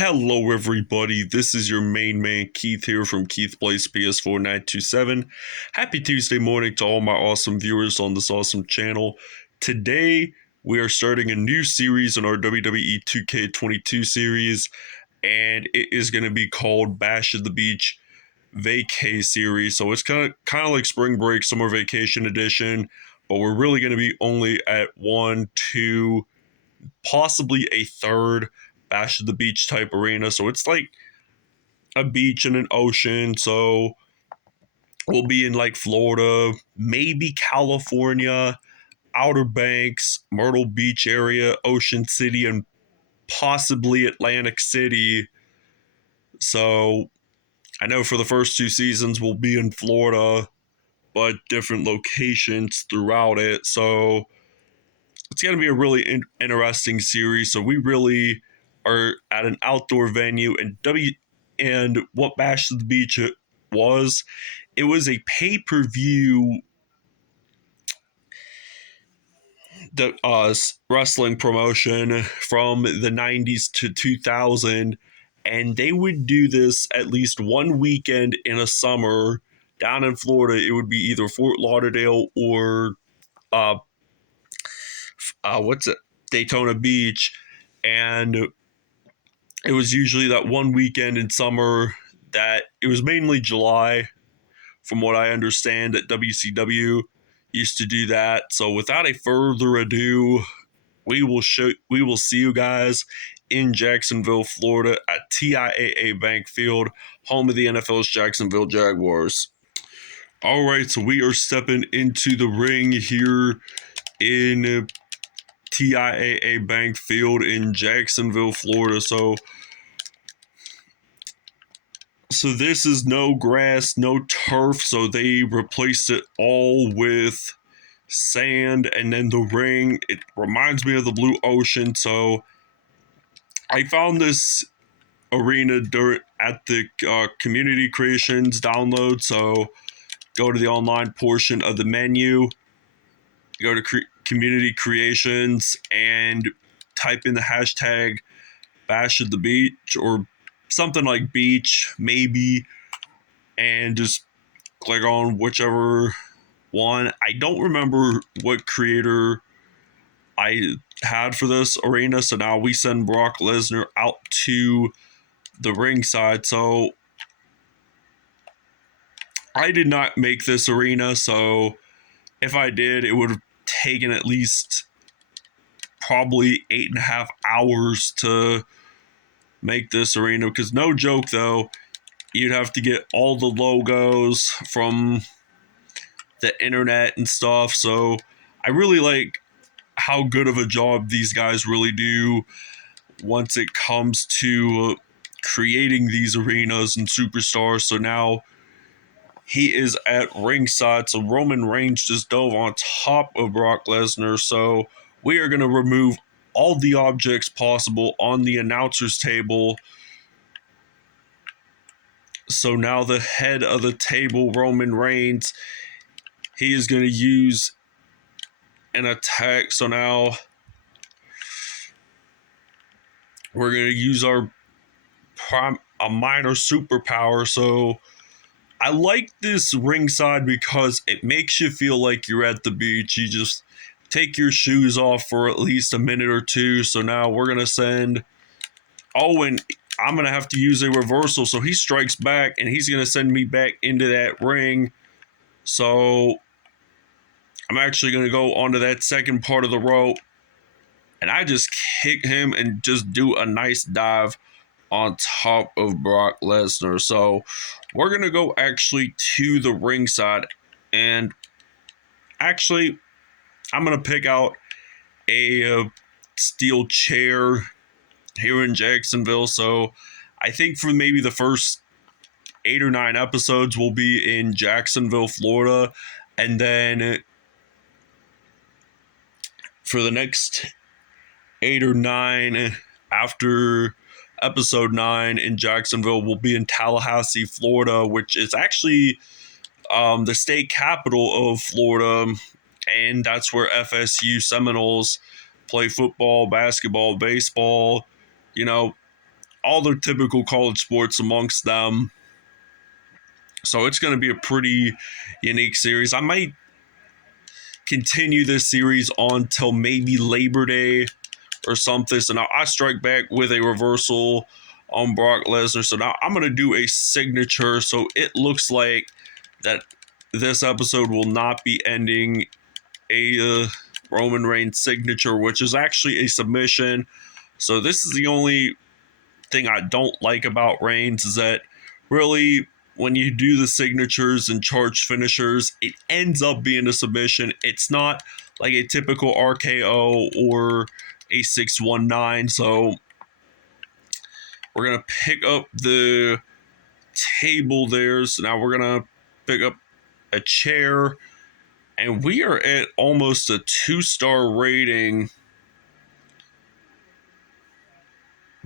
Hello, everybody. This is your main man Keith here from Keith Plays PS4 927. Happy Tuesday morning to all my awesome viewers on this awesome channel. Today, we are starting a new series in our WWE 2K22 series, and it is going to be called Bash at the Beach Vacay series. So it's kind of like spring break, summer vacation edition, but we're really going to be only at 1, 2, possibly a third Bash at the Beach type arena. So it's like a beach and an ocean. So we'll be in like Florida, maybe California, Outer Banks, Myrtle Beach area, Ocean City, and possibly Atlantic City. So I know for the first two seasons we'll be in Florida, but different locations throughout it. So it's going to be a really interesting series. So we really are at an outdoor venue, and what Bash at the Beach was, it was a pay-per-view wrestling promotion from the 90s to 2000, and they would do this at least one weekend in a summer down in Florida. It would be either Fort Lauderdale or Daytona Beach, and it was usually that one weekend in summer. That it was mainly July, from what I understand, that WCW used to do that. So without a further ado, we will see you guys in Jacksonville, Florida at TIAA Bank Field, home of the NFL's Jacksonville Jaguars. All right, so we are stepping into the ring here in TIAA Bank Field in Jacksonville, Florida. So this is no grass, no turf, so they replaced it all with sand. And then the ring, it reminds me of the blue ocean. So I found this arena at the community creations download. So go to the online portion of the menu, go to community creations, and type in the hashtag Bash at the Beach or something like beach, maybe, and just click on whichever one. I don't remember what creator I had for this arena, so now we send Brock Lesnar out to the ringside. So I did not make this arena, so if I did, it would have taken at least probably 8.5 hours to make this arena, because no joke though, you'd have to get all the logos from the internet and stuff. So I really like how good of a job these guys really do once it comes to creating these arenas and superstars. So now he is at ringside. So Roman Reigns just dove on top of Brock Lesnar. So we are going to remove all the objects possible on the announcer's table. So now the head of the table, Roman Reigns, he is going to use an attack. So now we're going to use a minor superpower. So I like this ringside because it makes you feel like you're at the beach. You just take your shoes off for at least a minute or two. So now we're going to send... Oh, and I'm going to have to use a reversal. So he strikes back, and he's going to send me back into that ring. So I'm actually going to go onto that second part of the rope, and I just kick him and just do a nice dive on top of Brock Lesnar. So we're going to go actually to the ringside, and actually I'm going to pick out a steel chair here in Jacksonville. So I think for maybe the first 8 or 9 episodes we'll be in Jacksonville, Florida, and then for the next 8 or 9 after episode 9 in Jacksonville, we'll be in Tallahassee, Florida, which is actually the state capital of Florida, and that's where FSU Seminoles play football, basketball, baseball, all the typical college sports amongst them. So it's going to be a pretty unique series. I might continue this series on till maybe Labor Day or something. So now I strike back with a reversal on Brock Lesnar. So now I'm going to do a signature. So it looks like that this episode will not be ending a Roman Reigns signature, which is actually a submission. So this is the only thing I don't like about Reigns, is that really when you do the signatures and charge finishers, it ends up being a submission. It's not like a typical RKO or a 619. So we're going to pick up the table there. So now we're going to pick up a chair. And we are at almost a 2-star rating.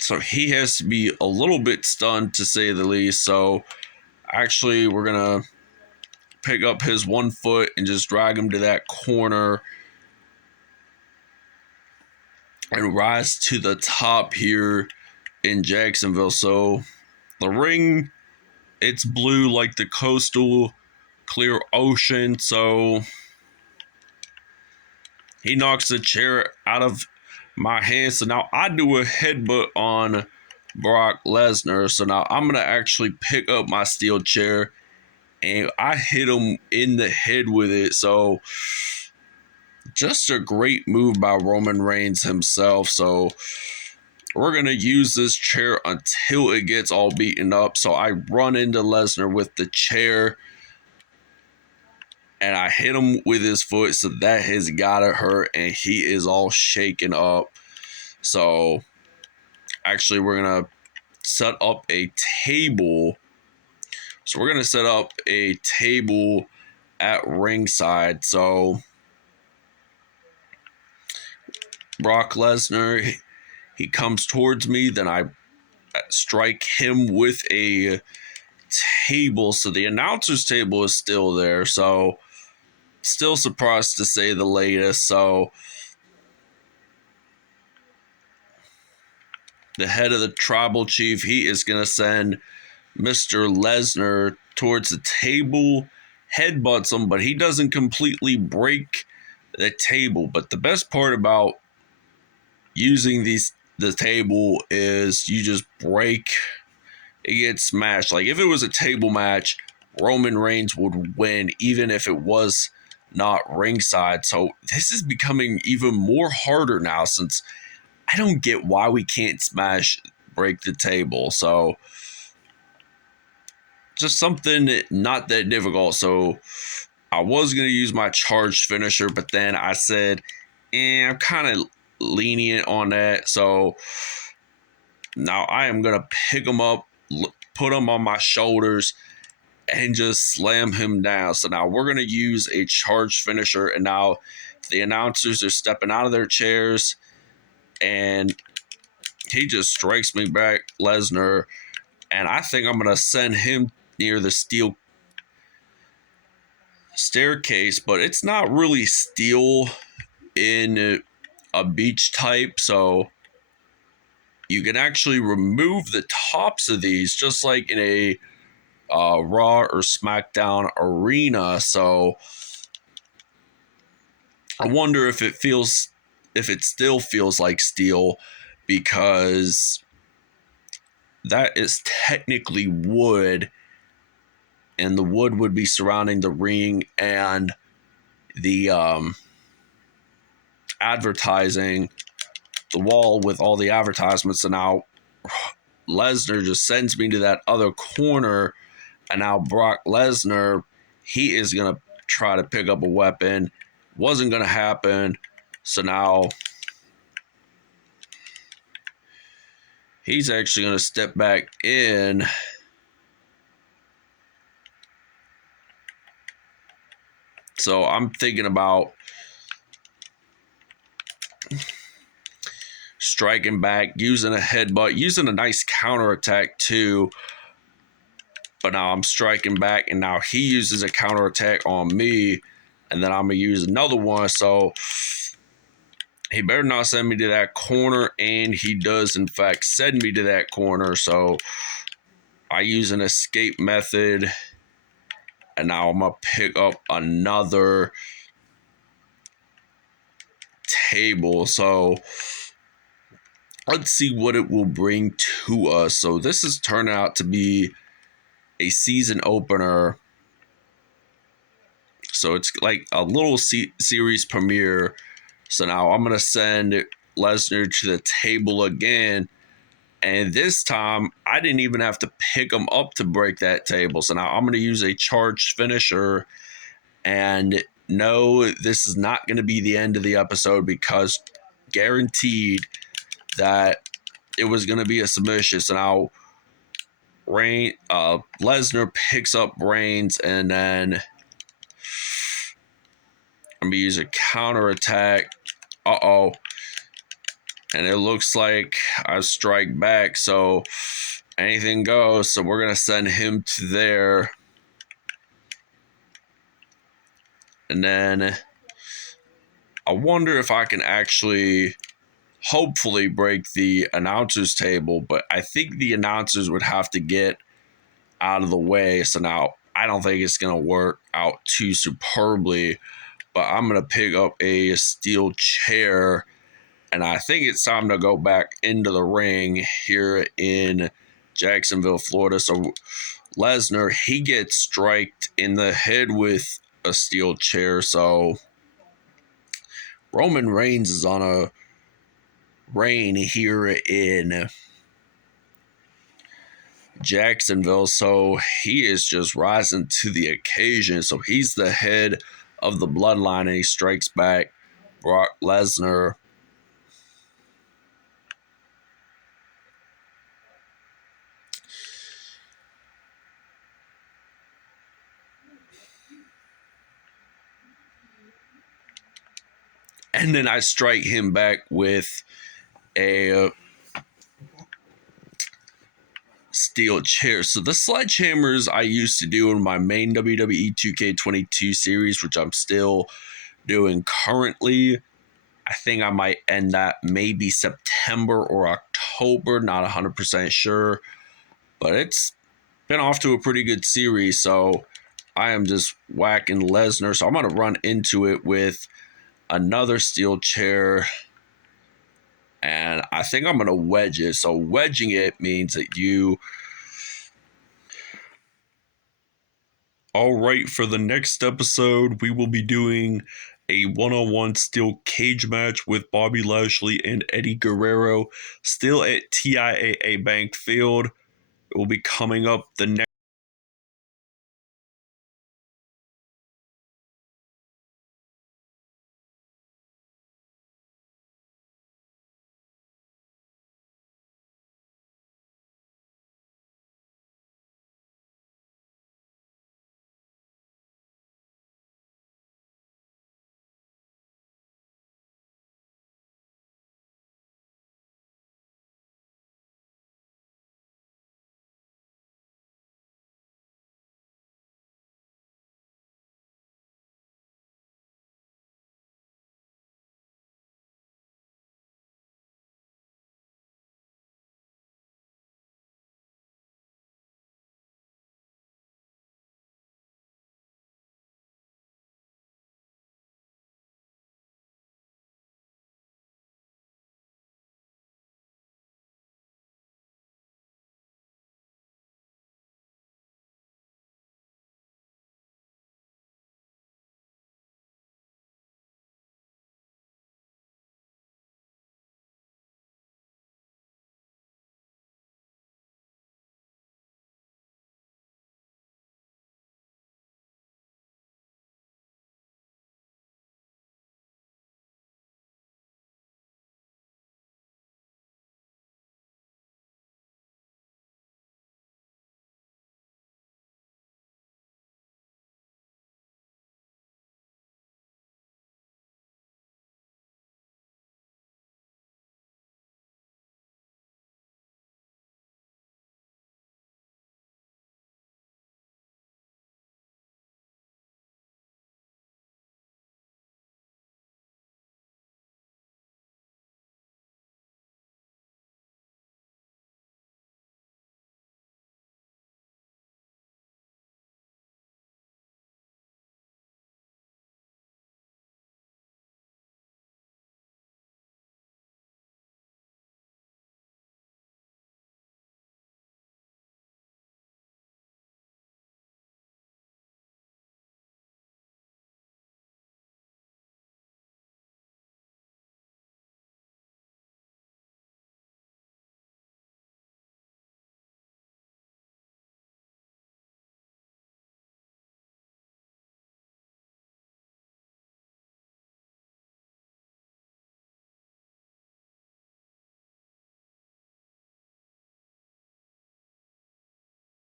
So he has to be a little bit stunned, to say the least. So actually, we're going to pick up his 1 foot and just drag him to that corner and rise to the top here in Jacksonville. So the ring, it's blue like the coastal clear ocean. So he knocks the chair out of my hand. So now I do a headbutt on Brock Lesnar. So now I'm going to actually pick up my steel chair and I hit him in the head with it. So just a great move by Roman Reigns himself. So we're going to use this chair until it gets all beaten up. So I run into Lesnar with the chair and I hit him with his foot. So that has got to hurt and he is all shaken up. So actually we're going to set up a table. So we're going to set up a table at ringside. So Brock Lesnar, he comes towards me, then I strike him with a table. So the announcer's table is still there. So still surprised to say the latest. So the head of the tribal chief, he is going to send Mr. Lesnar towards the table, headbutts him, but he doesn't completely break the table. But the best part about using the table is you just break, it gets smashed. Like if it was a table match, Roman Reigns would win even if it was not ringside. So this is becoming even more harder now, since I don't get why we can't break the table. So just something not that difficult. So I was going to use my charged finisher, but then I said, I'm kind of lenient on that. So now I am going to pick him up, put him on my shoulders, and just slam him down. So now we're going to use a charged finisher. And now the announcers are stepping out of their chairs, and he just strikes me back, Lesnar. And I think I'm going to send him near the steel staircase, but it's not really steel in a beach type. So you can actually remove the tops of these just like in a Raw or SmackDown arena. So I wonder if it still feels like steel, because that is technically wood, and the wood would be surrounding the ring and the advertising, the wall with all the advertisements. And now Lesnar just sends me to that other corner, and now Brock Lesnar, he is going to try to pick up a weapon. Wasn't going to happen. So now he's actually going to step back in. So I'm thinking about striking back, using a headbutt, using a nice counterattack too. But now I'm striking back, and now he uses a counterattack on me, and then I'm going to use another one. So He better not send me to that corner, and he does, in fact, send me to that corner. So I use an escape method, and now I'm going to pick up another table. So let's see what it will bring to us. So this has turned out to be a season opener. So it's like a little series premiere. So now I'm going to send Lesnar to the table again. And this time, I didn't even have to pick him up to break that table. So now I'm going to use a charged finisher. And no, this is not going to be the end of the episode, because guaranteed that it was going to be a submission. So now Lesnar picks up Reigns, and then I'm going to use a counterattack. Uh-oh. And it looks like I strike back, so anything goes. So we're going to send him to there. And then I wonder if I can actually hopefully break the announcer's table, but I think the announcers would have to get out of the way. So now I don't think it's going to work out too superbly, but I'm going to pick up a steel chair. And I think it's time to go back into the ring here in Jacksonville, Florida. So Lesnar, he gets striked in the head with a steel chair. So Roman Reigns is on a reign here in Jacksonville. So he is just rising to the occasion. So he's the head of the bloodline, and he strikes back Brock Lesnar. And then I strike him back with a steel chair. So the sledgehammers I used to do in my main WWE 2K22 series, which I'm still doing currently. I think I might end that maybe September or October, not 100% sure. But it's been off to a pretty good series, so I am just whacking Lesnar. So I'm going to run into it with another steel chair, and I think I'm going to wedge it. So wedging it means that you... All right, for the next episode, we will be doing a one-on-one steel cage match with Bobby Lashley and Eddie Guerrero, still at TIAA Bank Field. It will be coming up the next